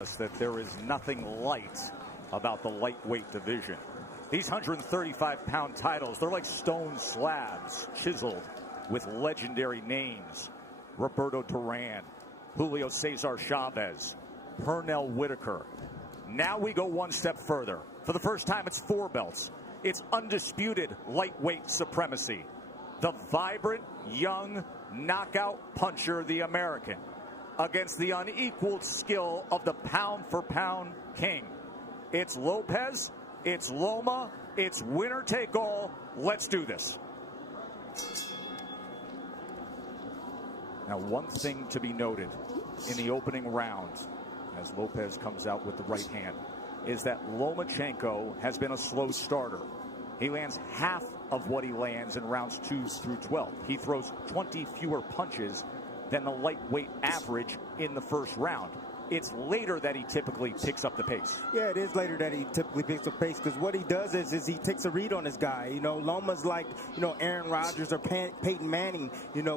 that there is nothing light about the lightweight division. These 135-pound titles, they're like stone slabs chiseled with legendary names. Roberto Duran, Julio Cesar Chavez, Pernell Whitaker. Now we go one step further. For the first time, it's 4 belts. It's undisputed lightweight supremacy. The vibrant, young, knockout puncher, the American, against the unequaled skill of the pound-for-pound king. It's Lopez, it's Loma, it's winner take all. Let's do this. Now, one thing to be noted in the opening round, as Lopez comes out with the right hand, is that Lomachenko has been a slow starter. He lands half of what he lands in rounds 2 through 12. He throws 20 fewer punches than the lightweight average in the first round. It's later that he typically picks up the pace. Yeah, it is later that he typically picks up pace, because what he does is he takes a read on his guy. You know, Loma's like, Aaron Rodgers or Peyton Manning,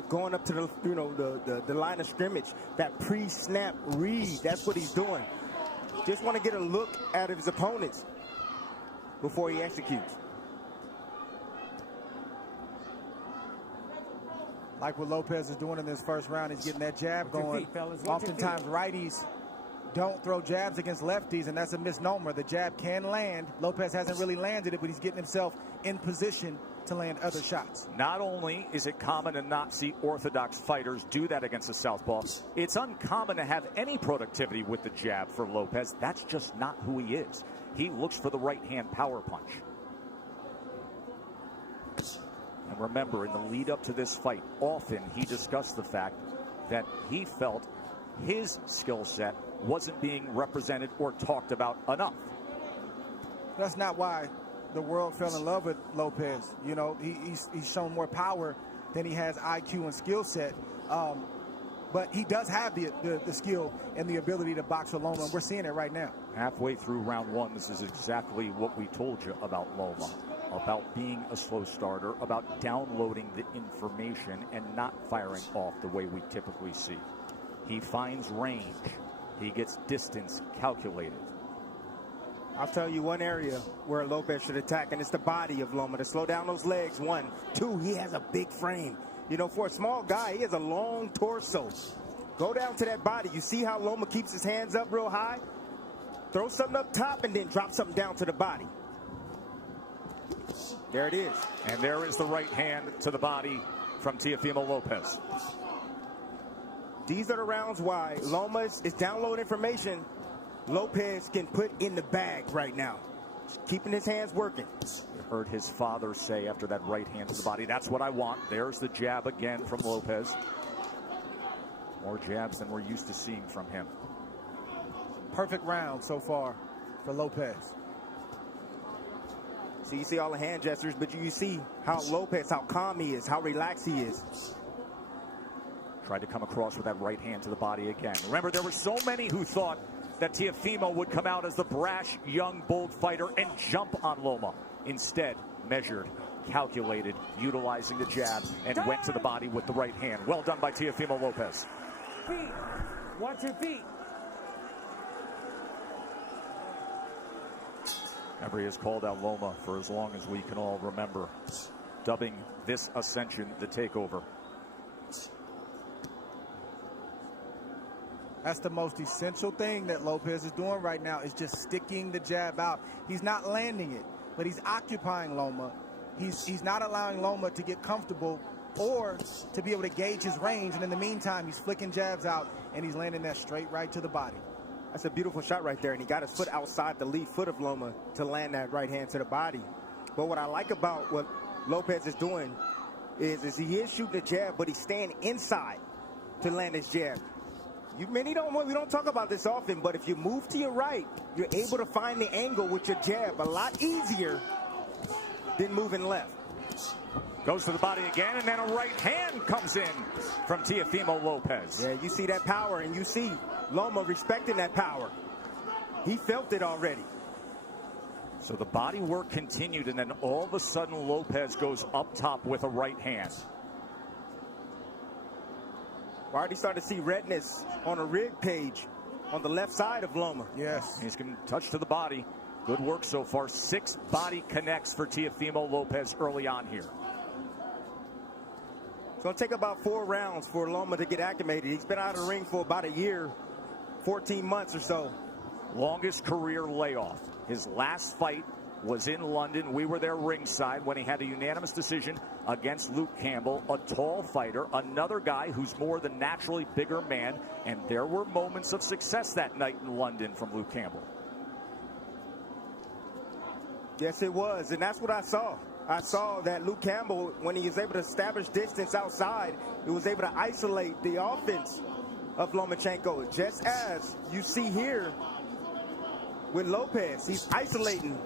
going up to the line of scrimmage. That pre-snap read, that's what he's doing. Just want to get a look at his opponents before he executes. Like what Lopez is doing in this first round, he's getting that jab going. Oftentimes righties don't throw jabs against lefties, and that's a misnomer. The jab can land. Lopez hasn't really landed it, but he's getting himself in position to land other shots. Not only is it common to not see orthodox fighters do that against a southpaw, it's uncommon to have any productivity with the jab for Lopez. That's just not who he is. He looks for the right-hand power punch. And remember, in the lead up to this fight, often he discussed the fact that he felt his skill set wasn't being represented or talked about enough. That's not why the world fell in love with Lopez. He's shown more power than he has IQ and skill set. But he does have the skill and the ability to box with Loma, and we're seeing it right now. Halfway through round 1, this is exactly what we told you about Loma. About being a slow starter, about downloading the information and not firing off the way we typically see. He finds range. He gets distance calculated. I'll tell you one area where Lopez should attack, and it's the body of Loma, to slow down those legs. 1, 2, he has a big frame. For a small guy, he has a long torso. Go down to that body. You see how Loma keeps his hands up real high? Throw something up top and then drop something down to the body. There it is. And there is the right hand to the body from Teofimo Lopez. These are the rounds why Loma is downloading information Lopez can put in the bag right now. Keeping his hands working. You heard his father say after that right hand to the body, that's what I want. There's the jab again from Lopez. More jabs than we're used to seeing from him. Perfect round so far for Lopez. So you see all the hand gestures, but you see how Lopez, how calm he is, how relaxed he is. Tried to come across with that right hand to the body again. Remember, there were so many who thought that Teofimo would come out as the brash, young, bold fighter and jump on Loma. Instead, measured, calculated, utilizing the jab, and went to the body with the right hand. Well done by Teofimo Lopez. Feet. Watch your feet. Remember, he has called out Loma for as long as we can all remember, dubbing this ascension the takeover. That's the most essential thing that Lopez is doing right now, is just sticking the jab out. He's not landing it, but he's occupying Loma. He's not allowing Loma to get comfortable or to be able to gauge his range. And in the meantime, he's flicking jabs out, and he's landing that straight right to the body. That's a beautiful shot right there, and he got his foot outside the lead foot of Loma to land that right hand to the body. But what I like about what Lopez is doing is he is shooting a jab, but he's staying inside to land his jab. We don't talk about this often, but if you move to your right, you're able to find the angle with your jab a lot easier than moving left. Goes to the body again, and then a right hand comes in from Teofimo Lopez. Yeah, you see that power, and you see Loma respecting that power. He felt it already. So the body work continued, and then all of a sudden Lopez goes up top with a right hand. We're already starting to see redness on a rig page on the left side of Loma. Yes. He's going to touch to the body. Good work so far. 6 body connects for Teofimo Lopez early on here. It's going to take about 4 rounds for Loma to get acclimated. He's been out of the ring for about a year, 14 months or so. Longest career layoff. His last fight was in London. We were there ringside when he had a unanimous decision against Luke Campbell, a tall fighter, another guy who's more the naturally bigger man, and there were moments of success that night in London from Luke Campbell. Yes, it was, and that's what I saw. I saw that Luke Campbell, when he was able to establish distance outside, he was able to isolate the offense of Lomachenko, just as you see here with Lopez. He's isolating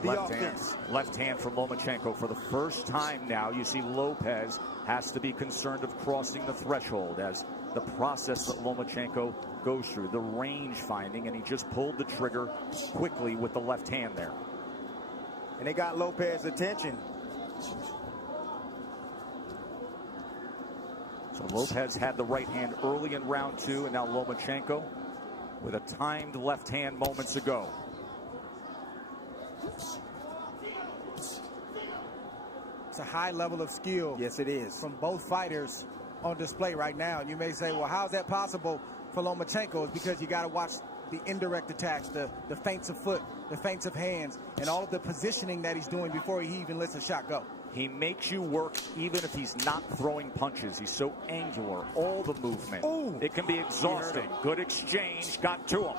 the offense. Left hand from Lomachenko. For the first time now, you see Lopez has to be concerned of crossing the threshold as the process that Lomachenko goes through, the range finding, and he just pulled the trigger quickly with the left hand there. And they got Lopez's attention. So Lopez had the right hand early in round 2, and now Lomachenko with a timed left hand moments ago. It's a high level of skill. Yes, it is. From both fighters on display right now. And you may say, well, how is that possible for Lomachenko? It's because you got to watch the indirect attacks, the feints of foot, the feints of hands, and all of the positioning that he's doing before he even lets a shot go. He makes you work even if he's not throwing punches. He's so angular, all the movement. Ooh. It can be exhausting. Good exchange, got to him.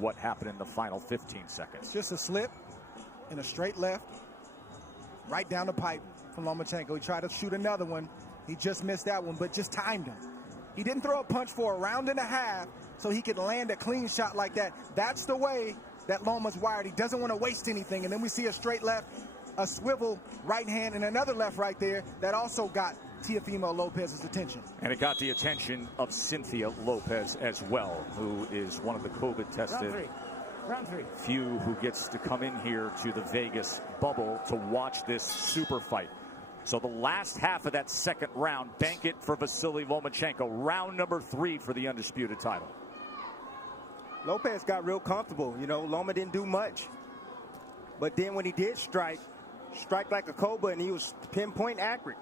What happened in the final 15 seconds? Just a slip and a straight left, right down the pipe from Lomachenko. He tried to shoot another one. He just missed that one, but just timed him. He didn't throw a punch for a round and a half so he could land a clean shot like that. That's the way that Loma's wired. He doesn't want to waste anything. And then we see a straight left, a swivel right hand, and another left right there that also got Teofimo Lopez's attention. And it got the attention of Cynthia Lopez as well, who is one of the COVID-tested few who gets to come in here to the Vegas bubble to watch this super fight. So the last half of that second round, bank it for Vasily Lomachenko. Round number 3 for the undisputed title. Lopez got real comfortable. You know, Loma didn't do much. But then when he did strike like a cobra, and he was pinpoint accurate.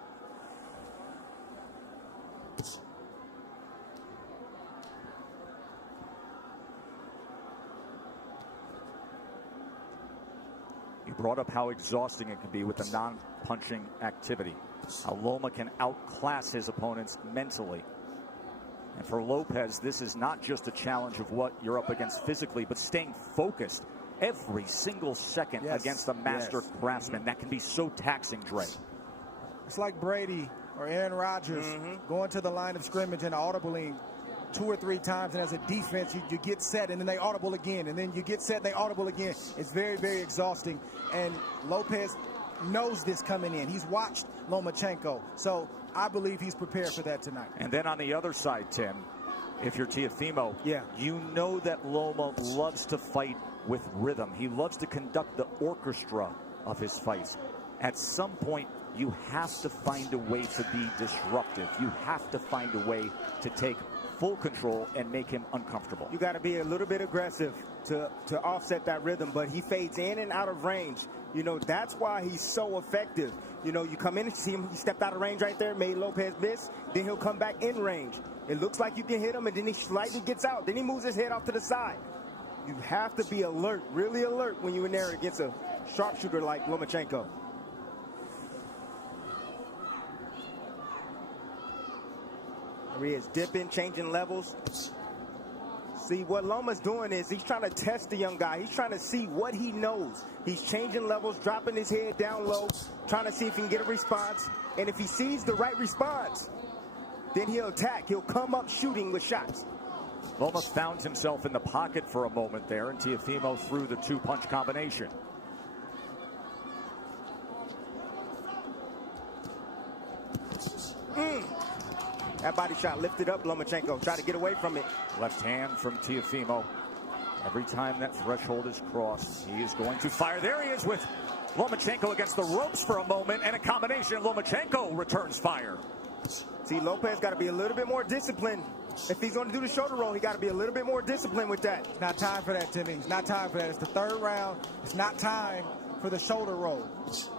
You brought up how exhausting it can be with the non-punching activity. How Loma can outclass his opponents mentally. And for Lopez, this is not just a challenge of what you're up against physically, but staying focused every single second against a master craftsman. That can be so taxing, Dre. It's like Brady or Aaron Rodgers going to the line of scrimmage and audibling 2 or 3 times, and as a defense you get set and then they audible again, and then you get set and they audible again. It's very, very exhausting, and Lopez knows this coming in. He's watched Lomachenko, so I believe he's prepared for that tonight. And then on the other side, Tim, if you're Teofimo, you know that Loma loves to fight with rhythm. He loves to conduct the orchestra of his fights. At some point, you have to find a way to be disruptive. You have to find a way to take full control and make him uncomfortable. You got to be a little bit aggressive to offset that rhythm, but he fades in and out of range. You know, that's why he's so effective. You know, you come in and see him, he stepped out of range right there, made Lopez miss, then he'll come back in range. It looks like you can hit him, and then he slightly gets out. Then he moves his head off to the side. You have to be alert, really alert, when you're in there against a sharpshooter like Lomachenko. There he is, dipping, changing levels. See, what Loma's doing is he's trying to test the young guy. He's trying to see what he knows. He's changing levels, dropping his head down low, trying to see if he can get a response. And if he sees the right response, then he'll attack. He'll come up shooting with shots. Loma found himself in the pocket for a moment there, and Teofimo threw the 2-punch combination. That body shot lifted up Lomachenko. Try to get away from it. Left hand from Teofimo. Every time that threshold is crossed, he is going to fire. There he is with Lomachenko against the ropes for a moment, and a combination. Lomachenko returns fire. See, Lopez got to be a little bit more disciplined. If he's going to do the shoulder roll, he got to be a little bit more disciplined with that. It's not time for that, Timmy. It's not time for that. It's the third round. It's not time for the shoulder roll.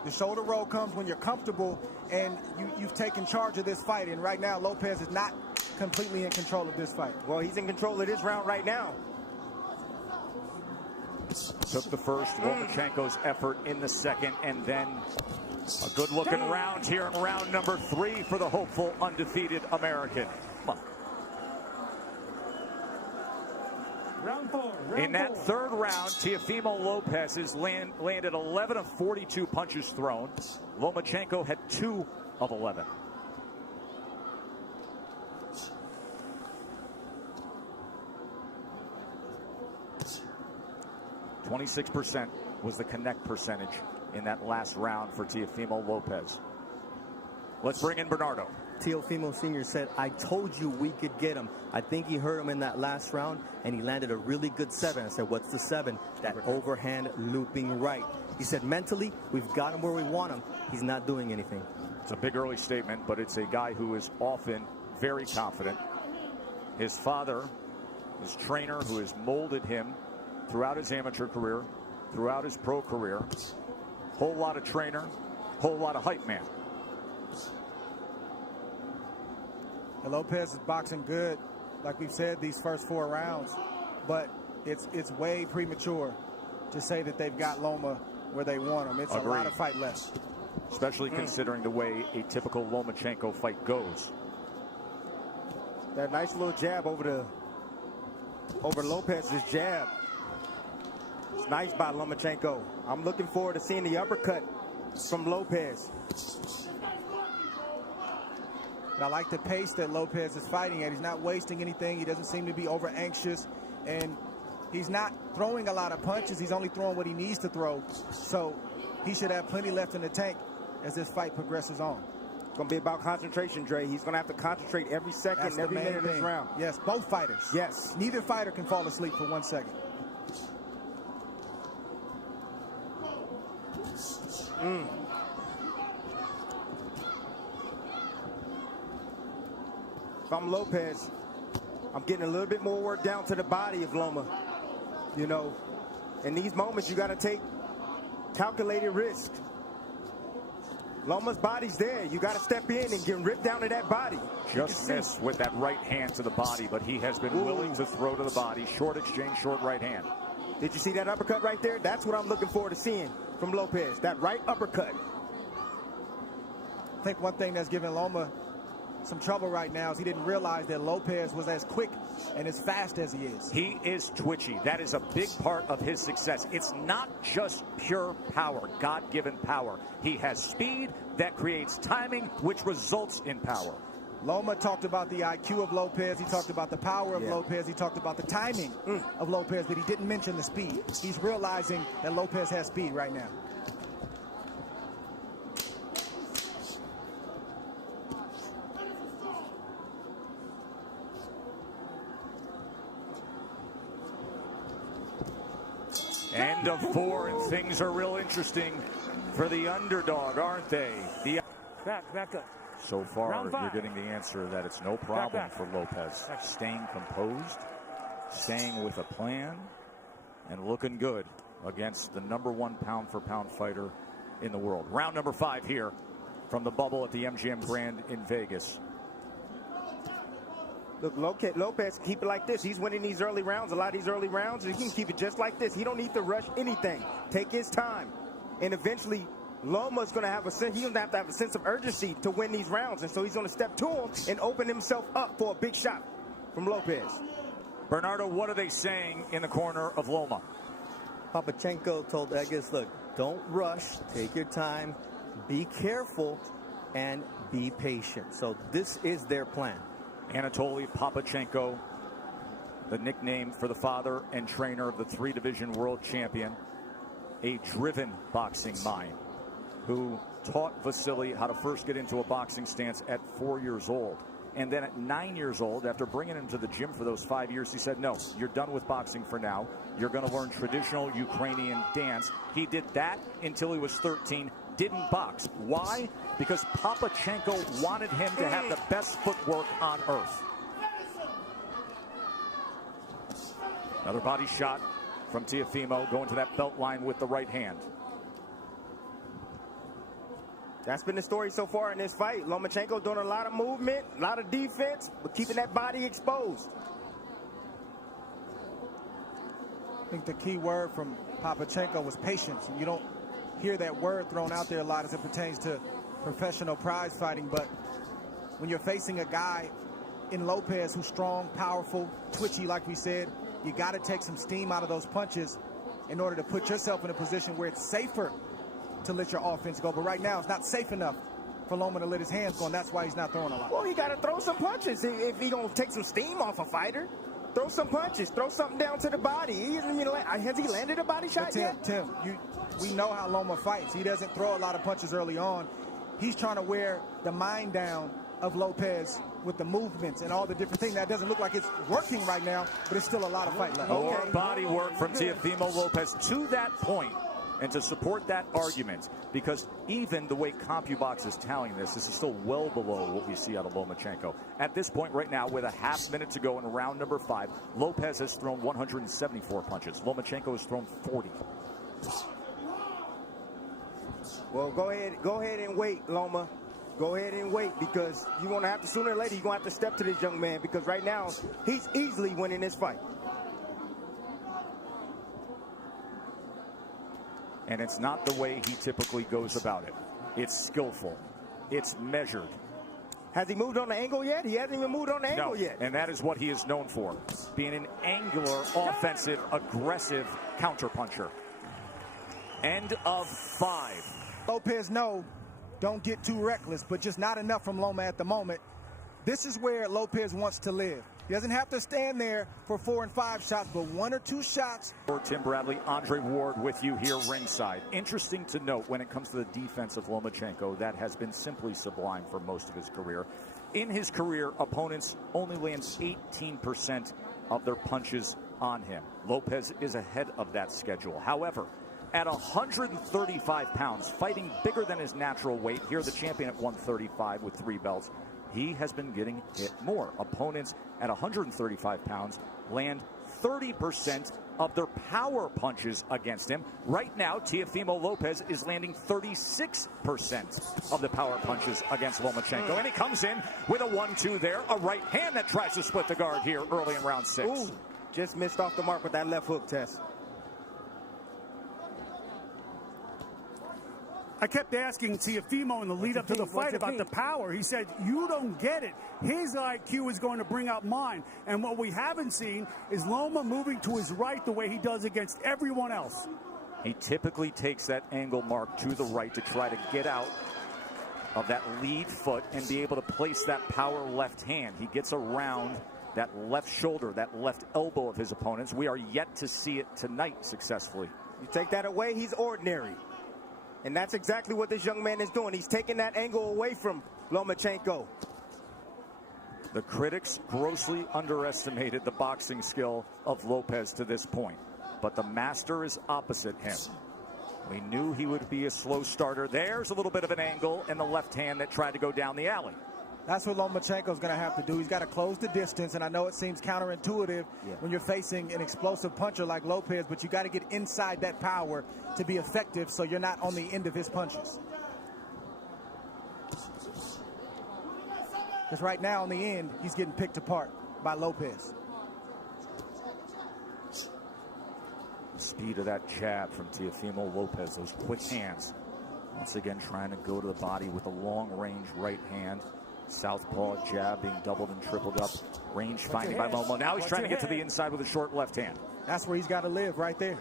The shoulder roll comes when you're comfortable and you've taken charge of this fight. And right now, Lopez is not completely in control of this fight. Well, he's in control of this round right now. Took the first, Lomachenko's effort in the second, and then a good-looking round here in round number 3 for the hopeful undefeated American. Round 4. In that third round, Teofimo Lopez has landed 11 of 42 punches thrown. Lomachenko had 2 of 11. .26% was the connect percentage in that last round for Teofimo Lopez. Let's bring in Bernardo. Teofimo Sr. said, I told you we could get him. I think he hurt him in that last round, and he landed a really good 7. I said, what's the 7? That overhand looping right. He said, mentally, we've got him where we want him. He's not doing anything. It's a big early statement, but it's a guy who is often very confident. His father, his trainer, who has molded him throughout his amateur career, throughout his pro career. Whole lot of trainer, whole lot of hype man. And Lopez is boxing good, like we've said, these first 4 rounds. But it's way premature to say that they've got Loma where they want him. It's a lot of fight left. Especially considering the way a typical Lomachenko fight goes. That nice little jab over Lopez's jab. It's nice by Lomachenko. I'm looking forward to seeing the uppercut from Lopez. And I like the pace that Lopez is fighting at. He's not wasting anything. He doesn't seem to be over anxious. And he's not throwing a lot of punches. He's only throwing what he needs to throw. So he should have plenty left in the tank as this fight progresses on. It's going to be about concentration, Dre. He's going to have to concentrate every second, every minute of this round. Yes, both fighters. Yes. Neither fighter can fall asleep for 1 second. If I'm Lopez, I'm getting a little bit more work down to the body of Loma. You know, in these moments, you got to take calculated risk. Loma's body's there. You got to step in and get ripped down to that body. Just missed with that right hand to the body, but he has been willing to throw to the body. Short exchange, short right hand. Did you see that uppercut right there? That's what I'm looking forward to seeing from Lopez. That right uppercut. I think one thing that's giving Loma some trouble right now is he didn't realize that Lopez was as quick and as fast as he is. He is twitchy. That is a big part of his success. It's not just pure power, God-given power. He has speed that creates timing, which results in power. Loma talked about the IQ of Lopez. He talked about the power of Lopez. He talked about the timing of Lopez, but he didn't mention the speed. He's realizing that Lopez has speed right now. End of 4, and things are real interesting for the underdog, aren't they? Back up. So far, Round 5. you're getting the answer that it's no problem for Lopez. Staying composed, staying with a plan, and looking good against the #1 pound-for-pound fighter in the world. Round number 5 here from the bubble at the MGM Grand in Vegas. Look, Lopez, keep it like this. He's winning these early rounds. A lot of these early rounds, he can keep it just like this. He don't need to rush anything. Take his time. And eventually, Loma's going to have a sense. He's going to have a sense of urgency to win these rounds. And so he's going to step to him and open himself up for a big shot from Lopez. Bernardo, what are they saying in the corner of Loma? Lomachenko told Egas, look, don't rush. Take your time. Be careful and be patient. So this is their plan. Anatoly Papachenko, the nickname for the father and trainer of the 3-division world champion, a driven boxing mind who taught Vasily how to first get into a boxing stance at 4 years old. And then at 9 years old, after bringing him to the gym for those 5 years, he said, no, you're done with boxing for now. You're going to learn traditional Ukrainian dance. He did that until he was 13, didn't box. Why? Because Lomachenko wanted him to have the best footwork on earth. Another body shot from Teofimo, going to that belt line with the right hand. That's been the story so far in this fight. Lomachenko doing a lot of movement, a lot of defense, but keeping that body exposed. I think the key word from Lomachenko was patience. And you don't hear that word thrown out there a lot as it pertains to professional prize fighting. But when you're facing a guy in Lopez who's strong, powerful, twitchy, like we said, you got to take some steam out of those punches in order to put yourself in a position where it's safer to let your offense go. But right now, it's not safe enough for Loma to let his hands go, and that's why he's not throwing a lot. Well, he got to throw some punches if he's going to take some steam off a fighter. Throw some punches. Throw something down to the body. Has he landed a body shot yet? Tim, we know how Loma fights. He doesn't throw a lot of punches early on. He's trying to wear the mind down of Lopez with the movements and all the different things. That doesn't look like it's working right now, but it's still a lot of fight left. More body work from Teofimo Lopez to that point. And to support that argument, because even the way CompuBox is tallying this is still well below what we see out of Lomachenko. At this point right now, with a half minute to go in round number 5, Lopez has thrown 174 punches. Lomachenko has thrown 40. Well, go ahead and wait, Loma. Go ahead and wait, because you're going to have to, sooner or later, you're going to have to step to this young man, because right now, he's easily winning this fight. And it's not the way he typically goes about it. It's skillful. It's measured. Has he moved on the angle yet? He hasn't even moved on the angle yet. And that is what he is known for, being an angular, offensive, aggressive counterpuncher. End of 5. Lopez, don't get too reckless, but just not enough from Loma at the moment. This is where Lopez wants to live. He doesn't have to stand there for 4 and 5 shots, but 1 or 2 shots. For Tim Bradley, Andre Ward with you here ringside. Interesting to note when it comes to the defense of Lomachenko, that has been simply sublime for most of his career. In his career, opponents only land 18% of their punches on him. Lopez is ahead of that schedule. However, at 135 pounds, fighting bigger than his natural weight, here the champion at 135 with 3 belts, he has been getting hit more. Opponents at 135 pounds land 30% of their power punches against him. Right now, Teofimo Lopez is landing 36% of the power punches against Lomachenko. And he comes in with a 1-2 there, a right hand that tries to split the guard here early in round 6. Ooh, just missed off the mark with that left hook, Tess. I kept asking Teofimo in the lead up to the fight about the power. He said, you don't get it. His IQ is going to bring out mine. And what we haven't seen is Loma moving to his right the way he does against everyone else. He typically takes that angle mark to the right to try to get out of that lead foot and be able to place that power left hand. He gets around that left shoulder, that left elbow of his opponents. We are yet to see it tonight successfully. You take that away, he's ordinary. And that's exactly what this young man is doing. He's taking that angle away from Lomachenko. The critics grossly underestimated the boxing skill of Lopez to this point. But the master is opposite him. We knew he would be a slow starter. There's a little bit of an angle in the left hand that tried to go down the alley. That's what Lomachenko's going to have to do. He's got to close the distance, and I know it seems counterintuitive when you're facing an explosive puncher like Lopez, but you got to get inside that power to be effective so you're not on the end of his punches. Because right now, in the end, he's getting picked apart by Lopez. The speed of that jab from Teofimo Lopez, those quick hands. Once again, trying to go to the body with a long-range right hand. Southpaw jab being doubled and tripled up. Range finding by Loma. Now he's trying to get to the inside with a short left hand. That's where he's got to live, right there.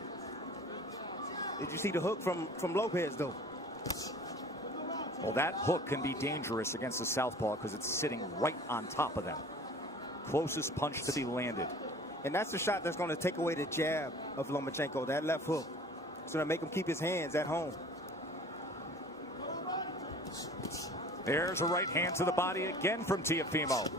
Did you see the hook from Lopez, though? Well, that hook can be dangerous against the southpaw because it's sitting right on top of them. Closest punch to be landed. And that's the shot that's going to take away the jab of Lomachenko, that left hook. It's going to make him keep his hands at home. There's a right hand to the body again from Teofimo.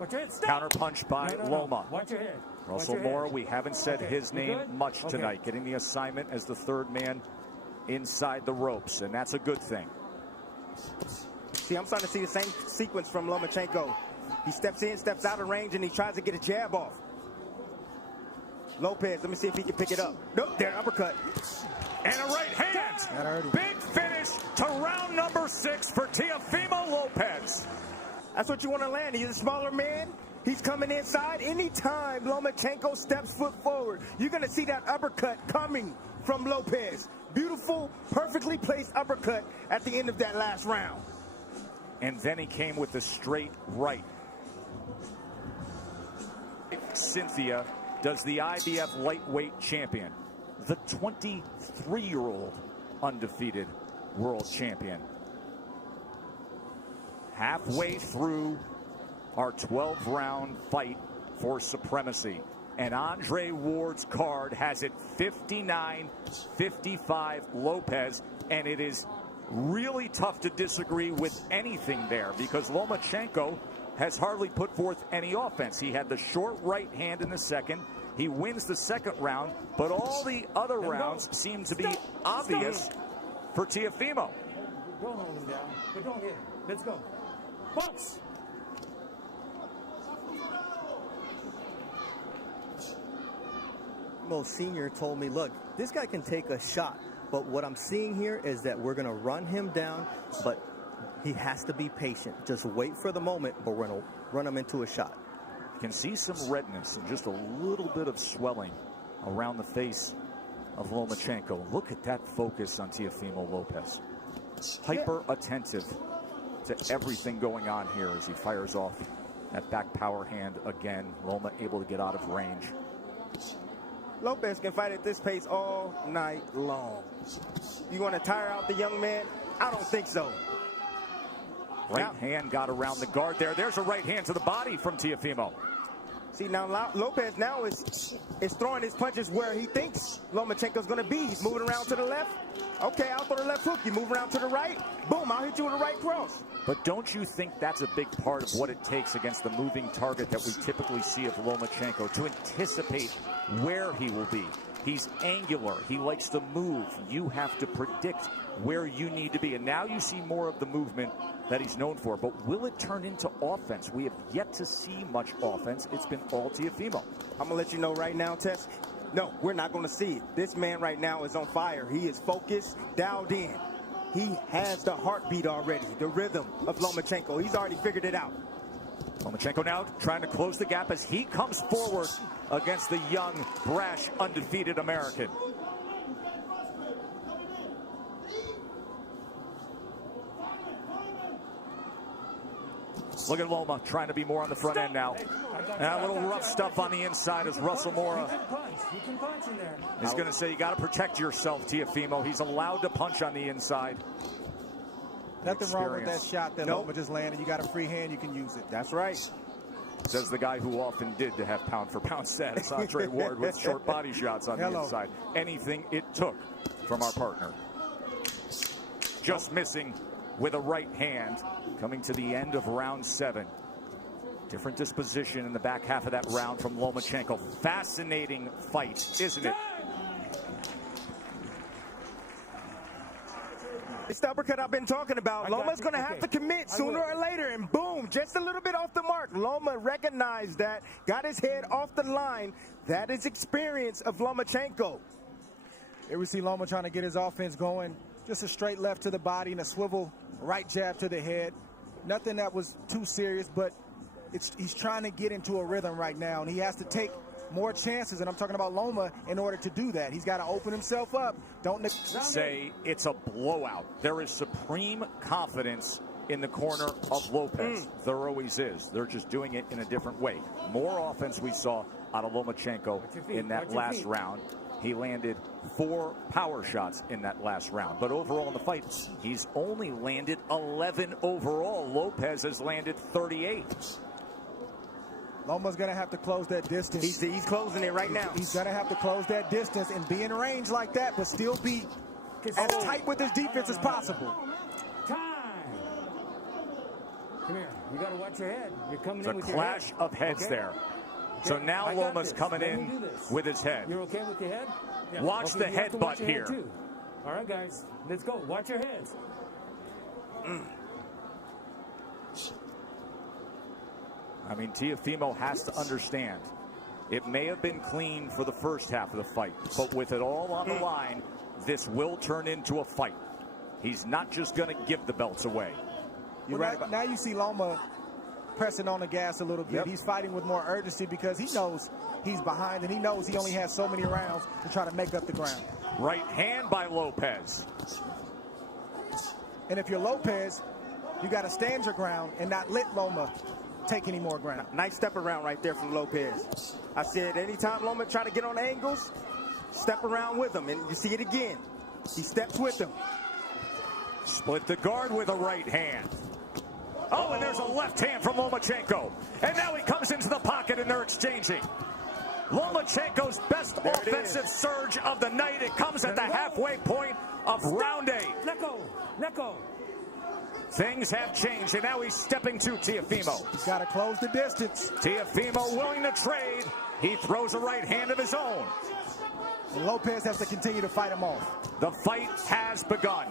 Watch your head. Stop. Counter punch by Loma. Watch your head. Russell Mora, we haven't said his name much tonight. Getting the assignment as the third man inside the ropes, and that's a good thing. See, I'm starting to see the same sequence from Lomachenko. He steps in, steps out of range, and he tries to get a jab off. Lopez, let me see if he can pick it up. Nope, there, uppercut. And a right hand. Big finish to round number 6 for Teofimo Lopez. That's what you want to land. He's a smaller man. He's coming inside. Anytime Lomachenko steps foot forward, you're going to see that uppercut coming from Lopez. Beautiful, perfectly placed uppercut at the end of that last round. And then he came with a straight right. Cynthia does the IBF lightweight champion, the 23-year-old undefeated world champion. Halfway through our 12-round fight for supremacy. And Andre Ward's card has it 59-55 Lopez, and it is really tough to disagree with anything there because Lomachenko has hardly put forth any offense. He had the short right hand in the second. He wins the second round, but all the other rounds seem to be obvious for Teofimo. Don't hold him down, but don't hit him. Let's go. Box! Mo Sr. told me, look, this guy can take a shot, but what I'm seeing here is that we're going to run him down, but he has to be patient. Just wait for the moment, but we're going to run him into a shot. You can see some redness and just a little bit of swelling around the face of Lomachenko. Look at that focus on Teofimo Lopez. Hyper attentive to everything going on here as he fires off that back power hand again. Loma able to get out of range. Lopez can fight at this pace all night long. You want to tire out the young man? I don't think so. Right hand got around the guard there. There's a right hand to the body from Teofimo. See, now Lopez now is throwing his punches where he thinks Lomachenko's going to be. He's moving around to the left. Okay, I'll throw the left hook. You move around to the right. Boom, I'll hit you with a right cross. But don't you think that's a big part of what it takes against the moving target that we typically see of Lomachenko, to anticipate where he will be? He's angular. He likes to move. You have to predict where you need to be. And now you see more of the movement that he's known for. But will it turn into offense? We have yet to see much offense. It's been all Teofimo. I'm going to let you know right now, Tess. No, we're not going to see it. This man right now is on fire. He is focused, dialed in. He has the heartbeat already, the rhythm of Lomachenko. He's already figured it out. Lomachenko now trying to close the gap as he comes forward against the young, brash, undefeated American. Look at Loma trying to be more on the front end now. And a little rough stuff on the inside as Russell Mora is going to say you got to protect yourself, Teofimo. He's allowed to punch on the inside. Nothing wrong with that shot that Loma just landed. You got a free hand, you can use it. That's right. Says the guy who often did to have pound-for-pound status, Andre Ward, with short body shots on the inside. Anything it took from our partner. Just missing with a right hand. Coming to the end of round 7. Different disposition in the back half of that round from Lomachenko. Fascinating fight, isn't it? It's the uppercut I've been talking about. Loma's going to have to commit sooner or later, and boom, just a little bit off the mark. Loma recognized that, got his head off the line. That is experience of Lomachenko. Here we see Loma trying to get his offense going. Just a straight left to the body and a swivel right jab to the head. Nothing that was too serious, but he's trying to get into a rhythm right now, and he has to take more chances, and I'm talking about Loma, in order to do that. He's got to open himself up. Don't say it's a blowout. There is supreme confidence in the corner of Lopez. There always is. They're just doing it in a different way. More offense we saw out of Lomachenko in that last round. He landed 4 power shots in that last round. But overall in the fight, he's only landed 11 overall. Lopez has landed 38. Loma's going to have to close that distance. He's closing it right now. He's going to have to close that distance and be in range like that, but still be as tight with his defense as possible. Come here. You got to watch your head. You're coming It's in a with your head. clash of heads Okay? there. Okay, So now I got Loma's this. coming Let me in do this. with his head. You're okay with your head? Yeah. Watch Okay, the you have to watch headbutt your here. head too. All right, guys. Let's go. Watch your heads. I mean, Teofimo has to understand. It may have been clean for the first half of the fight, but with it all on the line, this will turn into a fight. He's not just going to give the belts away. You're right. Now you see Loma pressing on the gas a little bit. Yep. He's fighting with more urgency because he knows he's behind and he knows he only has so many rounds to try to make up the ground. Right hand by Lopez. And if you're Lopez, you got to stand your ground and not let Loma take any more ground. Nice step around right there from Lopez. I said anytime Loma try to get on angles, step around with him. And you see it again. He steps with him. Split the guard with a right hand. Oh, and there's a left hand from Lomachenko. And now he comes into the pocket and they're exchanging. Lomachenko's best offensive surge of the night. It comes at the halfway point of round 8. Let go. Let go. Things have changed, and now he's stepping to Teofimo. He's got to close the distance. Teofimo willing to trade. He throws a right hand of his own. And Lopez has to continue to fight him off. The fight has begun.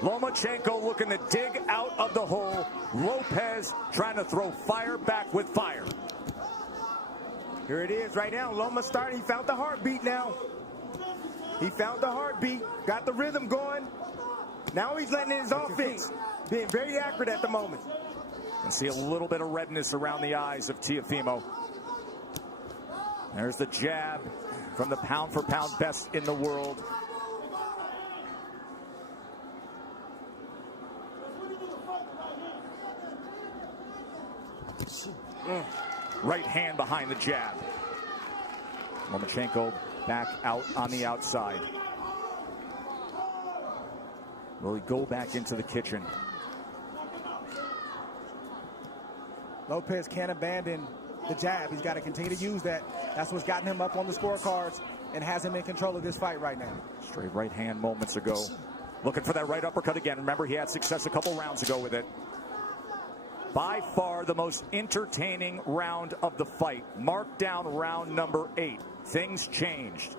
Lomachenko looking to dig out of the hole. Lopez trying to throw fire back with fire. Here it is right now. Loma started. He found the heartbeat now. He found the heartbeat. Got the rhythm going. Now he's letting in his offense. Being very accurate at the moment. You can see a little bit of redness around the eyes of Teofimo. There's the jab from the pound-for-pound best in the world. Right hand behind the jab. Lomachenko back out on the outside. Will he go back into the kitchen? Lopez can't abandon the jab. He's got to continue to use that. That's what's gotten him up on the scorecards and has him in control of this fight right now. Straight right hand moments ago. Looking for that right uppercut again. Remember, he had success a couple rounds ago with it. By far the most entertaining round of the fight. Mark down round number 8. Things changed.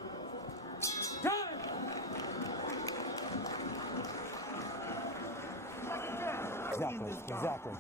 Exactly.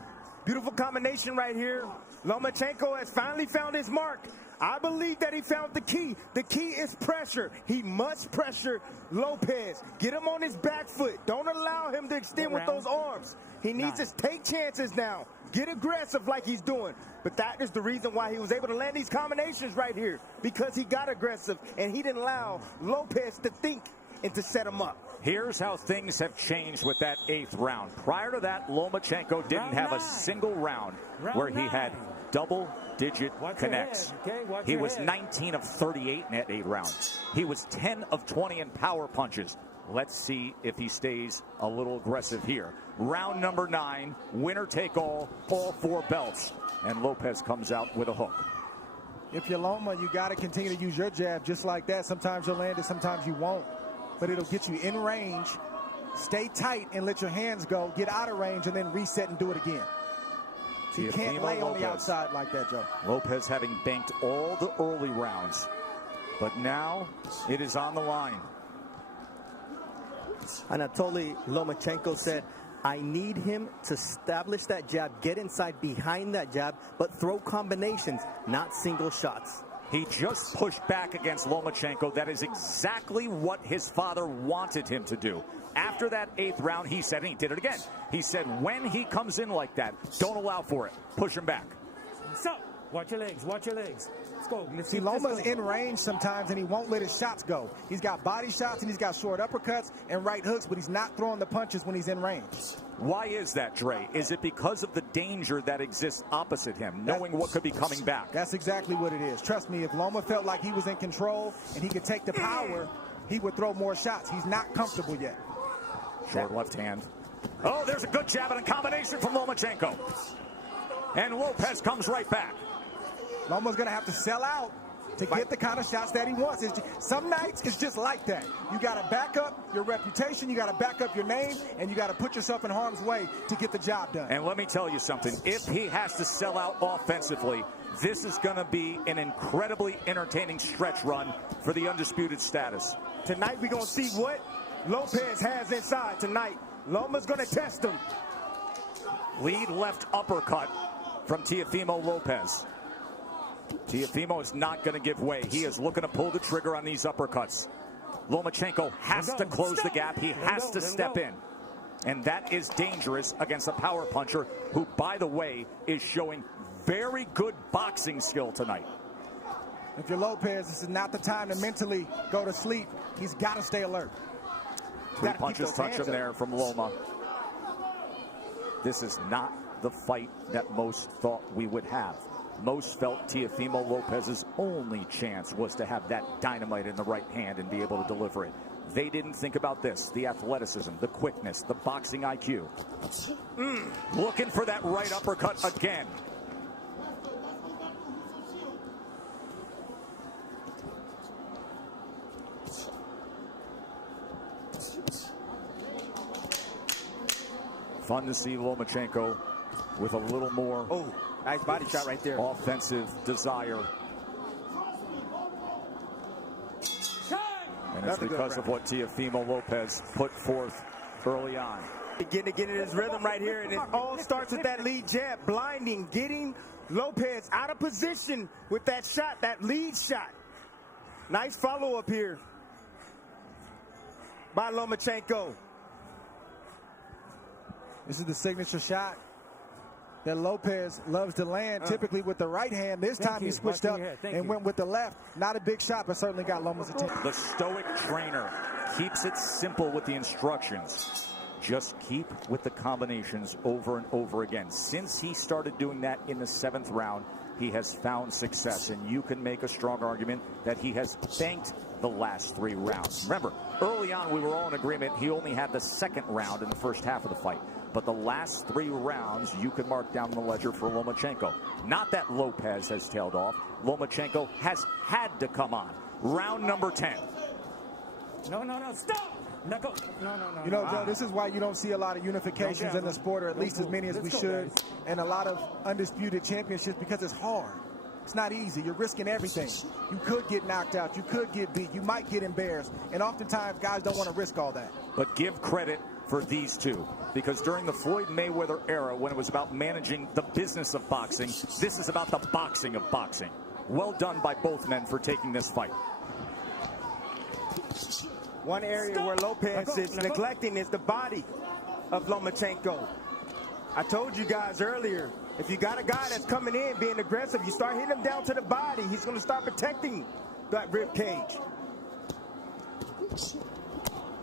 Beautiful combination right here. Lomachenko has finally found his mark. I believe that he found the key. The key is pressure. He must pressure Lopez. Get him on his back foot. Don't allow him to extend with those arms. He needs to take chances now. Get aggressive like he's doing. But that is the reason why he was able to land these combinations right here. Because he got aggressive and he didn't allow Lopez to think and to set him up. Here's how things have changed with that 8th round. Prior to that, Lomachenko didn't have a single round where he had double-digit connects. He was 19 of 38 in that 8 rounds. He was 10 of 20 in power punches. Let's see if he stays a little aggressive here. Round number 9, winner take all 4 belts. And Lopez comes out with a hook. If you're Loma, you got to continue to use your jab just like that. Sometimes you'll land it, sometimes you won't. But it'll get you in range. Stay tight and let your hands go. Get out of range and then reset and do it again. So you can't lay on the outside like that, Joe. Lopez having banked all the early rounds. But now it is on the line. Anatoly Lomachenko said, I need him to establish that jab, get inside behind that jab, but throw combinations, not single shots. He just pushed back against Lomachenko. That is exactly what his father wanted him to do. After that 8th round, he said, and he did it again. He said, when he comes in like that, don't allow for it. Push him back. So, watch your legs. Watch your legs. Let's go. See, Loma's in range sometimes, and he won't let his shots go. He's got body shots, and he's got short uppercuts and right hooks, but he's not throwing the punches when he's in range. Why is that, Dre? Is it because of the danger that exists opposite him, knowing what could be coming back? That's exactly what it is. Trust me, if Loma felt like he was in control and he could take the power, he would throw more shots. He's not comfortable yet. Short left hand. Oh, there's a good jab and a combination from Lomachenko. And Lopez comes right back. Loma's going to have to sell out to get the kind of shots that he wants. Some nights it's just like that. You got to back up your reputation, you got to back up your name, and you got to put yourself in harm's way to get the job done. And let me tell you something. If he has to sell out offensively, this is going to be an incredibly entertaining stretch run for the undisputed status. Tonight we're going to see what Lopez has inside tonight. Loma's going to test him. Lead left uppercut from Teofimo Lopez. Teofimo is not going to give way. He is looking to pull the trigger on these uppercuts. Lomachenko has to close the gap. He has to step in. And that is dangerous against a power puncher who, by the way, is showing very good boxing skill tonight. If you're Lopez, this is not the time to mentally go to sleep. He's got to stay alert. Three punches touch him there from Loma. This is not the fight that most thought we would have. Most felt Teofimo Lopez's only chance was to have that dynamite in the right hand and be able to deliver it. They didn't think about this, the athleticism, the quickness, the boxing IQ. Looking for that right uppercut again. Fun to see Lomachenko with a little more nice body shot right there. Offensive desire. And it's because of what Teofimo Lopez put forth early on. Getting in his rhythm right here, and it all starts with that lead jab, blinding, getting Lopez out of position with that shot, that lead shot. Nice follow-up here by Lomachenko. This is the signature shot that Lopez loves to land, typically with the right hand. This time he switched up and went with the left. Not a big shot, but certainly got Loma's attention. The stoic trainer keeps it simple with the instructions. Just keep with the combinations over and over again. Since he started doing that in the 7th round, he has found success, and you can make a strong argument that he has banked the last 3 rounds. Remember, early on we were all in agreement he only had the 2nd round in the first half of the fight. But the last 3 rounds, you can mark down the ledger for Lomachenko. Not that Lopez has tailed off. Lomachenko has had to come on. Round number 10. No, stop! No. You know, Joe, this is why you don't see a lot of unifications in the sport, or at least as many as we should, and a lot of undisputed championships, because it's hard. It's not easy. You're risking everything. You could get knocked out. You could get beat. You might get embarrassed. And oftentimes, guys don't want to risk all that. But give credit for these two, because during the Floyd Mayweather era, when it was about managing the business of boxing, this is about the boxing of boxing. Well done by both men for taking this fight. One area where Lopez is neglecting is the body of Lomachenko. I told you guys earlier, if you got a guy that's coming in being aggressive, you start hitting him down to the body, he's going to start protecting that rib cage.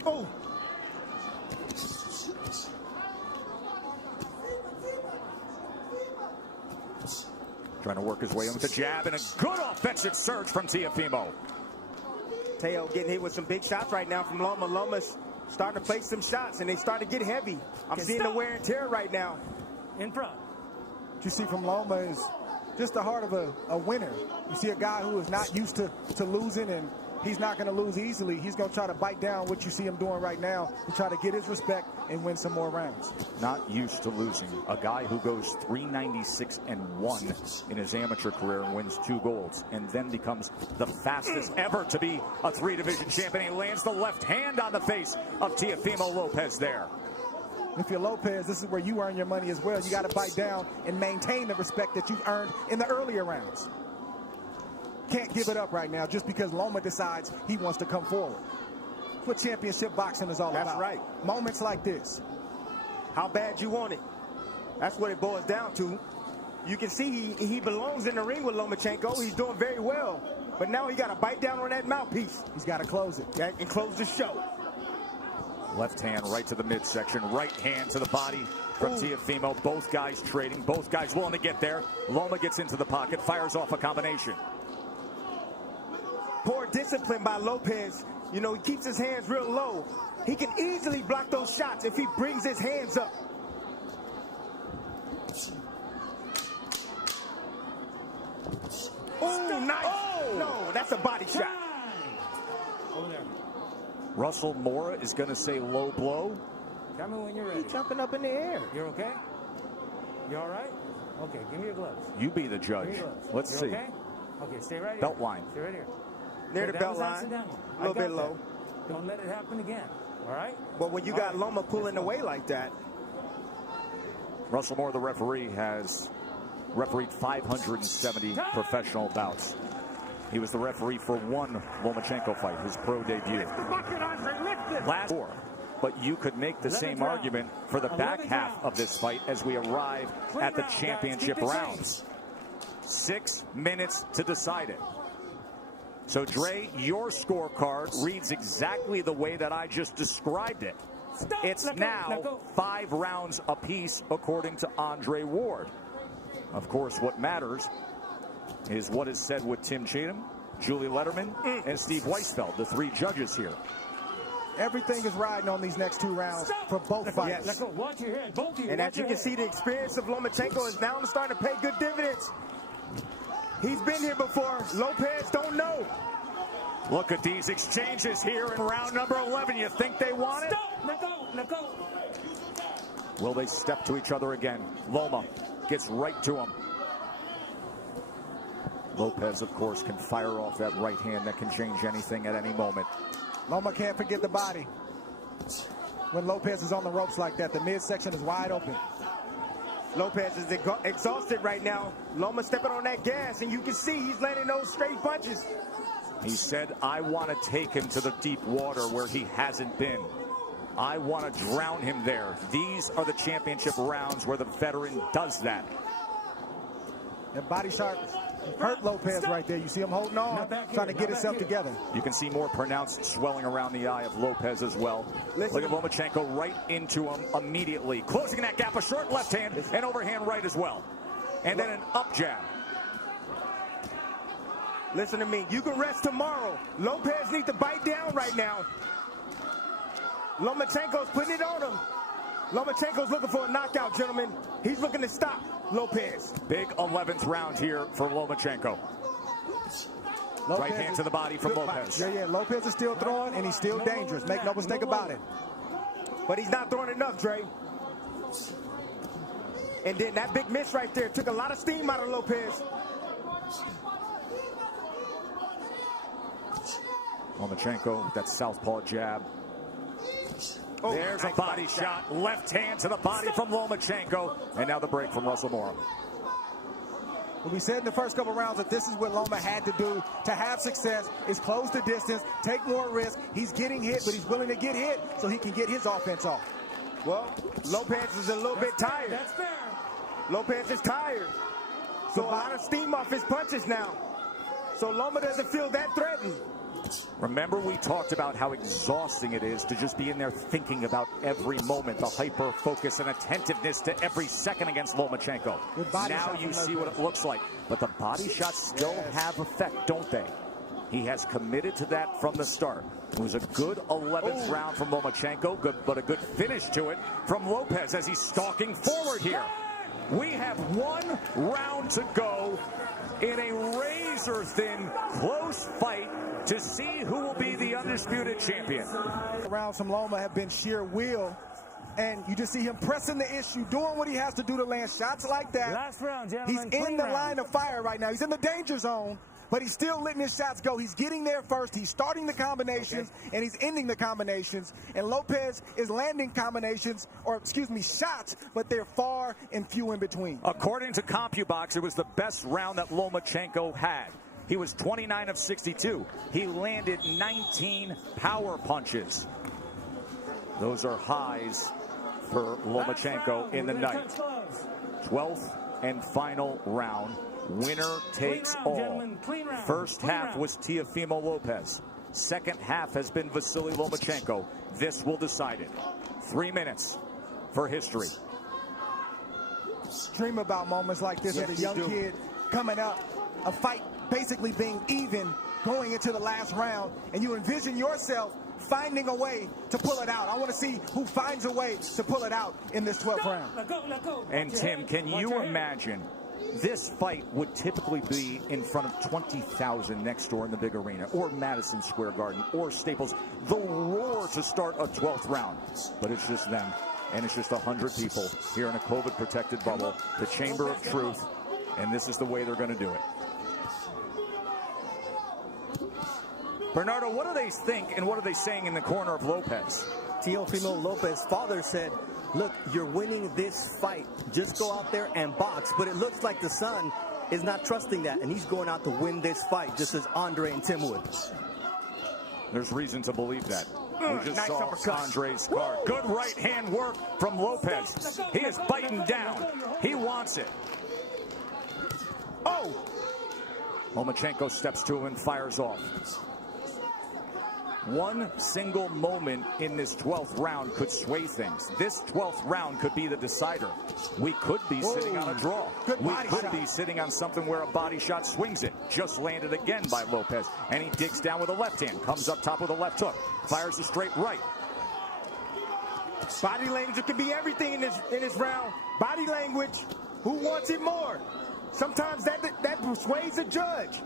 Oh! Trying to work his way in with the jab, and a good offensive surge from Teofimo. Teo getting hit with some big shots right now from Loma. Loma's starting to place some shots, and they start to get heavy. I'm seeing the wear and tear right now. In front. What you see from Loma is just the heart of a winner. You see a guy who is not used to losing, and he's not going to lose easily. He's going to try to bite down what you see him doing right now to try to get his respect and win some more rounds. Not used to losing. A guy who goes 396-1 in his amateur career and wins 2 golds, and then becomes the fastest ever to be a 3-division champion. He lands the left hand on the face of Teofimo Lopez there. If you're Lopez, this is where you earn your money as well. You got to bite down and maintain the respect that you've earned in the earlier rounds. Can't give it up right now just because Loma decides he wants to come forward. That's what championship boxing is all about. That's right. Moments like this. How bad you want it. That's what it boils down to. You can see he belongs in the ring with Lomachenko. He's doing very well. But now he got to bite down on that mouthpiece. He's got to close it. Yeah, and close the show. Left hand right to the midsection. Right hand to the body from Teofimo. Both guys trading. Both guys willing to get there. Loma gets into the pocket. Fires off a combination. Poor discipline by Lopez. You know, he keeps his hands real low. He can easily block those shots if he brings his hands up. Oh, nice. No. that's a body shot. Over there. Russell Mora is going to say low blow. Tell me when you're ready. He's jumping up in the air. You're okay? You all right? Okay, give me your gloves. You be the judge. Give me your gloves. Let's You're see. Okay? Okay, stay right here. Belt line. Stay right here. Near Okay, the that belt was line. accidental. A little I got bit low. that. Don't let it happen again. All right? But when you got Loma pulling away like that. Russell Mora, the referee, has refereed 570 professional bouts. He was the referee for one Lomachenko fight, his pro debut. Last four. But you could make the same argument for the back half of this fight as we arrive at the championship rounds. 6 minutes to decide it. So, Dre, your scorecard reads exactly the way that I just described it. It's now 5 rounds apiece, according to Andre Ward. Of course, what matters is what is said with Tim Cheatham, Julie Letterman, and Steve Weisfeld, the 3 judges here. Everything is riding on these next 2 rounds for both fights. Yes. Watch your head, both of you. And as you can see, the experience of Lomachenko is now starting to pay good dividends. He's been here before. Lopez don't know. Look at these exchanges here in round number 11. You think they want it? Let go. Will they step to each other again? Loma gets right to him. Lopez, of course, can fire off that right hand that can change anything at any moment. Loma can't forget the body. When Lopez is on the ropes like that, the midsection is wide open. Lopez is exhausted right now. Loma stepping on that gas, and you can see he's landing those straight punches. He said, I want to take him to the deep water where he hasn't been. I want to drown him there. These are the championship rounds where the veteran does that. That body shot hurt Lopez right there. You see him holding on, trying to get himself together. You can see more pronounced swelling around the eye of Lopez as well. Look at Lomachenko right into him immediately. Closing that gap, a short left hand and overhand right as well. And then an up jab. Listen to me. You can rest tomorrow. Lopez needs to bite down right now. Lomachenko's putting it on him. Lomachenko's looking for a knockout, gentlemen. He's looking to stop Lopez. Big 11th round here for Lomachenko. Right hand to the body from Lopez. Yeah, Lopez is still throwing, and he's still dangerous. Make no mistake about it. But he's not throwing enough, Dre. And then that big miss right there took a lot of steam out of Lopez. Lomachenko with that southpaw jab. Oh, there's a body shot. Left hand to the body from Lomachenko. And now the break from Russell Mora. Well, we said in the first couple rounds that this is what Loma had to do to have success, is close the distance, take more risk. He's getting hit, but he's willing to get hit so he can get his offense off. Well, Lopez is a little bit tired. That's fair. Lopez is tired. So a lot of steam off his punches now. So Loma doesn't feel that threatened. Remember, we talked about how exhausting it is to just be in there thinking about every moment, the hyper focus and attentiveness to every second against Lomachenko. Now you see what it looks like. But the body shots still have effect, don't they? He has committed to that from the start. It was a good 11th round from Lomachenko, but a good finish to it from Lopez as he's stalking forward here. We have 1 round to go in a razor-thin, close fight to see who will be the undisputed champion. Rounds from Loma have been sheer will, and you just see him pressing the issue, doing what he has to do to land shots like that. Last round, He's gentlemen. in the line of fire right now. He's in the danger zone, but he's still letting his shots go. He's getting there first. He's starting the combinations, and he's ending the combinations. And Lopez is landing combinations, or excuse me, shots, but they're far and few in between. According to CompuBox, it was the best round that Lomachenko had. He was 29 of 62. He landed 19 power punches. Those are highs for Lomachenko in the night. 12th and final round. Winner takes all. First half was Teofimo Lopez. Second half has been Vasily Lomachenko. This will decide it. 3 minutes for history. Dream about moments like this as a young kid coming up, a fight basically being even going into the last round, and you envision yourself finding a way to pull it out. I want to see who finds a way to pull it out in this 12th round. Let go. And Tim, can you imagine This fight would typically be in front of 20,000 next door in the big arena, or Madison Square Garden, or Staples. The roar to start a 12th round, but it's just them, and it's just 100 people here in a COVID-protected bubble, the Chamber of Truth, and this is the way they're going to do it. Bernardo, what do they think, and what are they saying in the corner of Lopez? Teofimo Lopez's father said, look, you're winning this fight. Just go out there and box. But it looks like the son is not trusting that, and he's going out to win this fight, just as Andre and Tim would. There's reason to believe that. We just nice saw uppercut. Andre's card. Good right hand work from Lopez. He is biting down. He wants it. Oh! Lomachenko steps to him and fires off. One single moment in this 12th round could sway things. This 12th round could be the decider. We could be sitting on a draw. We could be sitting on something where a body shot swings it. Just landed again by Lopez. And he digs down with a left hand. Comes up top with a left hook. Fires a straight right. Body language can be everything in this round. Body language. Who wants it more? Sometimes that persuades the judge.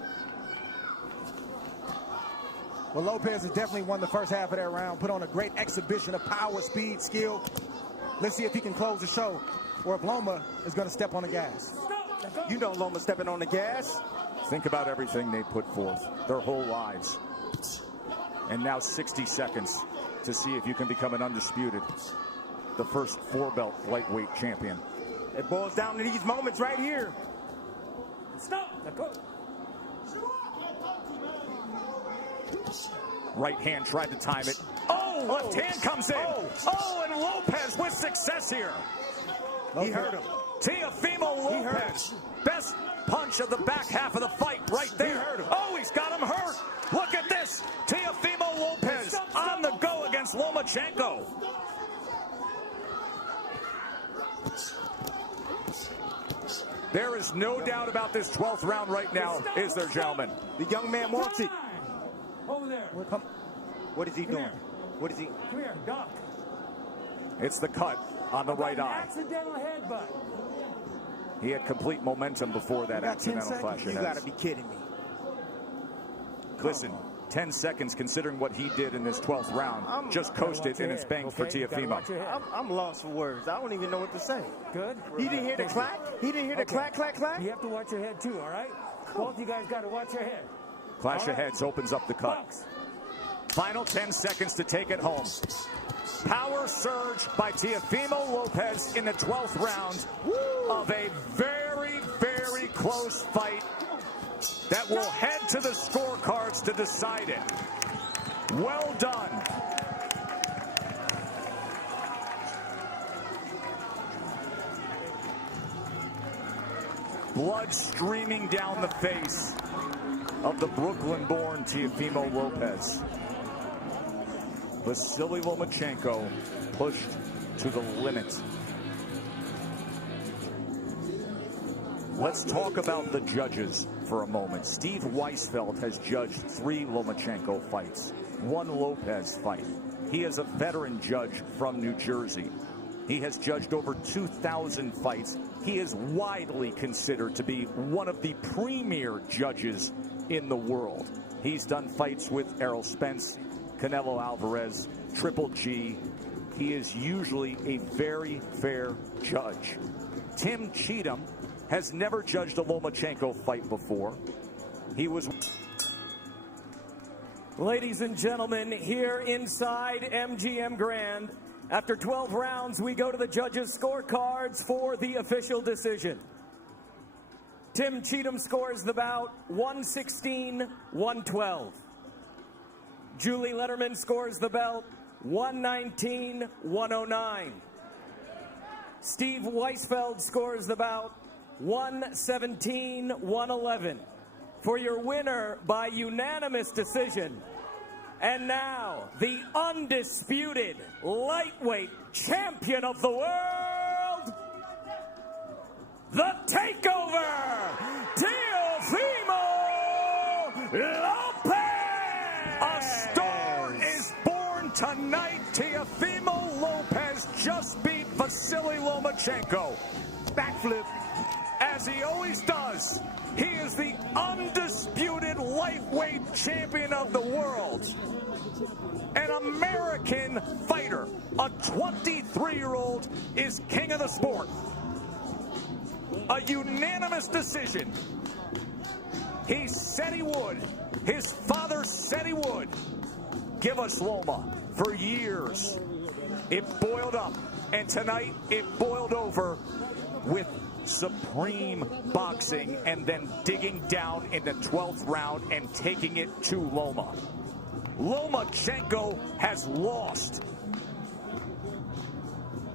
Well, Lopez has definitely won the first half of that round, put on a great exhibition of power, speed, skill. Let's see if he can close the show, or if Loma is going to step on the gas. You know Loma's stepping on the gas. Think about everything they put forth, their whole lives. And now 60 seconds to see if you can become an undisputed, the first 4-belt lightweight champion. It boils down to these moments right here. Stop. Now go. Right hand tried to time it. Oh, left hand comes in. Oh, and Lopez with success here. He hurt him. Teofimo Lopez. Best punch of the back half of the fight right there. Oh, he's got him hurt. Look at this. Teofimo Lopez on the go against Lomachenko. There is no doubt about this 12th round right now, is there, gentlemen? The young man wants it. Over there. What is he doing? What is he? Come here, duck. It's the cut on the right eye. Accidental headbutt. He had complete momentum before that accidental clash of You heads. got to be kidding me. Listen, 10 seconds considering what he did in this 12th round. Just coasted, and it's banged for Teofimo. I'm lost for words. I don't even know what to say. Good. He didn't hear the clack? He didn't hear the clack, clack, clack? You have to watch your head too, all right? Both you guys got to watch your head. Clash of heads opens up the cut. Final 10 seconds to take it home. Power surge by Teofimo Lopez in the 12th round of a very, very close fight that will head to the scorecards to decide it. Well done. Blood streaming down the face of the Brooklyn-born Teofimo Lopez. Vasily Lomachenko pushed to the limit. Let's talk about the judges for a moment. Steve Weisfeld has judged 3 Lomachenko fights, 1 Lopez fight. He is a veteran judge from New Jersey. He has judged over 2,000 fights. He is widely considered to be one of the premier judges in the world. He's done fights with Errol Spence, Canelo Alvarez, Triple G. He is usually a very fair judge. Tim Cheatham has never judged a Lomachenko fight before. He was... Ladies and gentlemen, here inside MGM Grand, after 12 rounds, we go to the judges' scorecards for the official decision. Tim Cheatham scores the bout 116-112. Julie Letterman scores the belt 119-109. Steve Weisfeld scores the bout 117-111. For your winner by unanimous decision, and now the undisputed lightweight champion of the world, the Takeover, Teofimo Lopez! A star is born tonight. Teofimo Lopez just beat Vasily Lomachenko. Backflip. As as he always does. He is the undisputed lightweight champion of the world. An American fighter, a 23-year-old, is king of the sport. A unanimous decision. He said he would. His father said he would. Give us Loma. For years, it boiled up. And tonight, it boiled over with supreme boxing and then digging down in the 12th round and taking it to Loma. Lomachenko has lost.